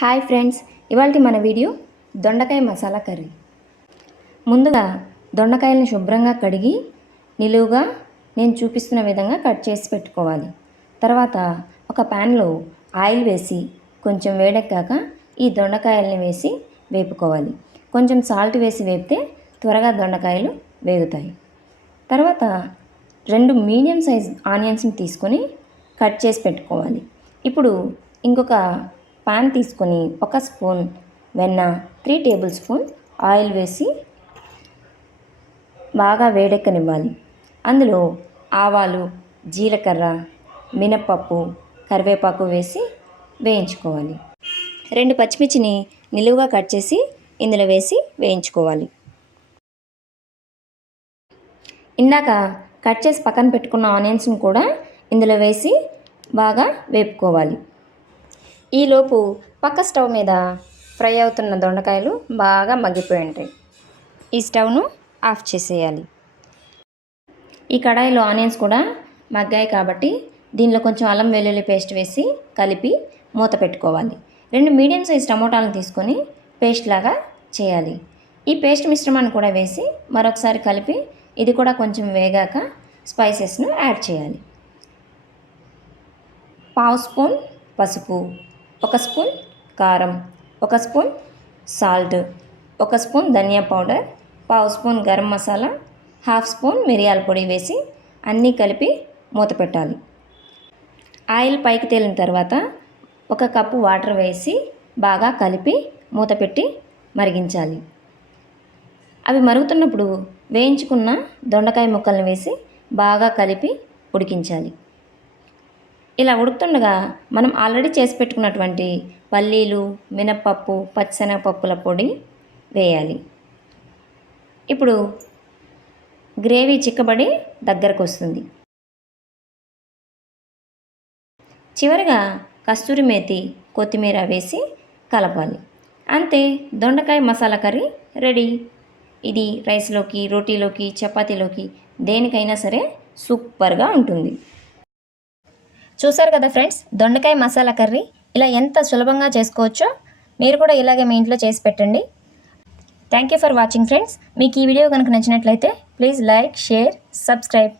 Hi friends ఇవాళ మన video దొండకాయ మసాలా కర్రీ. ముందుగా దొండకాయలను శుభ్రంగా కడిగి నిలువుగా నేను చూపిస్తున్న విధంగా కట్ చేసి పెట్టుకోవాలి. తర్వాత ఒక ప్యాన్లో ఆయిల్ వేసి కొంచెం వేడెక్కాక ఈ దొండకాయల్ని వేసి వేపుకోవాలి. కొంచెం సాల్ట్ వేసి వేపితే త్వరగా దొండకాయలు వేగుతాయి. తర్వాత రెండు మీడియం సైజ్ ఆనియన్స్ని తీసుకొని కట్ చేసి పెట్టుకోవాలి. ఇప్పుడు ఇంకొక పాన్ తీసుకొని ఒక స్పూన్ వెన్న త్రీ టేబుల్ స్పూన్ ఆయిల్ వేసి బాగా వేడెక్కనివ్వాలి. అందులో ఆవాలు జీలకర్ర మినప్పప్పు కరివేపాకు వేసి వేయించుకోవాలి. రెండు పచ్చిమిర్చిని నిలువుగా కట్ చేసి ఇందులో వేసి వేయించుకోవాలి. ఇందాక కట్ చేసి పక్కన పెట్టుకున్న ఆనియన్స్ని కూడా ఇందులో వేసి బాగా వేపుకోవాలి. ఈలోపు పక్క స్టవ్ మీద ఫ్రై అవుతున్న దొండకాయలు బాగా మగ్గిపోయి ఉంటాయి ఈ స్టవ్ను ఆఫ్ చేసేయాలి. ఈ కడాయిలో ఆనియన్స్ కూడా మగ్గాయి కాబట్టి దీనిలో కొంచెం అల్లం వెల్లుల్లి పేస్ట్ వేసి కలిపి మూత పెట్టుకోవాలి. రెండు మీడియం సైజ్ టమోటాలను తీసుకొని పేస్ట్ లాగా చేయాలి. ఈ పేస్ట్ మిశ్రమాన్ని కూడా వేసి మరొకసారి కలిపి ఇది కూడా కొంచెం వేగాక స్పైసెస్ను యాడ్ చేయాలి. పావు స్పూన్ పసుపు. ఒక స్పూన్ కారం ఒక స్పూన్ సాల్ట్ ఒక స్పూన్ ధనియా పౌడర్ పావు spoon garam masala half spoon మిరియాల పొడి వేసి అన్నీ కలిపి మూత పెట్టాలి. ఆయిల్ పైకి తేలిన తర్వాత ఒక కప్పు వాటర్ వేసి బాగా కలిపి మూత పెట్టి మరిగించాలి. అవి మరుగుతున్నప్పుడు వేయించుకున్న దొండకాయ ముక్కలను వేసి బాగా కలిపి ఉడికించాలి. ఇలా ఉడుకుతుండగా మనం ఆల్రెడీ చేసి పెట్టుకున్నటువంటి పల్లీలు మినప్పప్పు పచ్చిశనగపప్పుల పొడి వేయాలి. ఇప్పుడు గ్రేవీ చిక్కబడి దగ్గరకు వస్తుంది చివరిగా కస్తూరి మేతి కొత్తిమీర వేసి కలపాలి. అంతే దొండకాయ మసాలా కర్రీ రెడీ. ఇది రైస్లోకి రోటీలోకి చపాతీలోకి దేనికైనా సరే సూపర్గా ఉంటుంది. చూసారు కదా ఫ్రెండ్స్? దొండకాయ మసాలా కర్రీ ఇలా ఎంత సులభంగా చేసుకోవచ్చో మీరు కూడా ఇలాగే మీ ఇంట్లో చేసి పెట్టండి. Thank you for watching friends మీకు ఈ వీడియో కనుక నచ్చినట్లయితే ప్లీజ్ లైక్ షేర్ సబ్స్క్రైబ్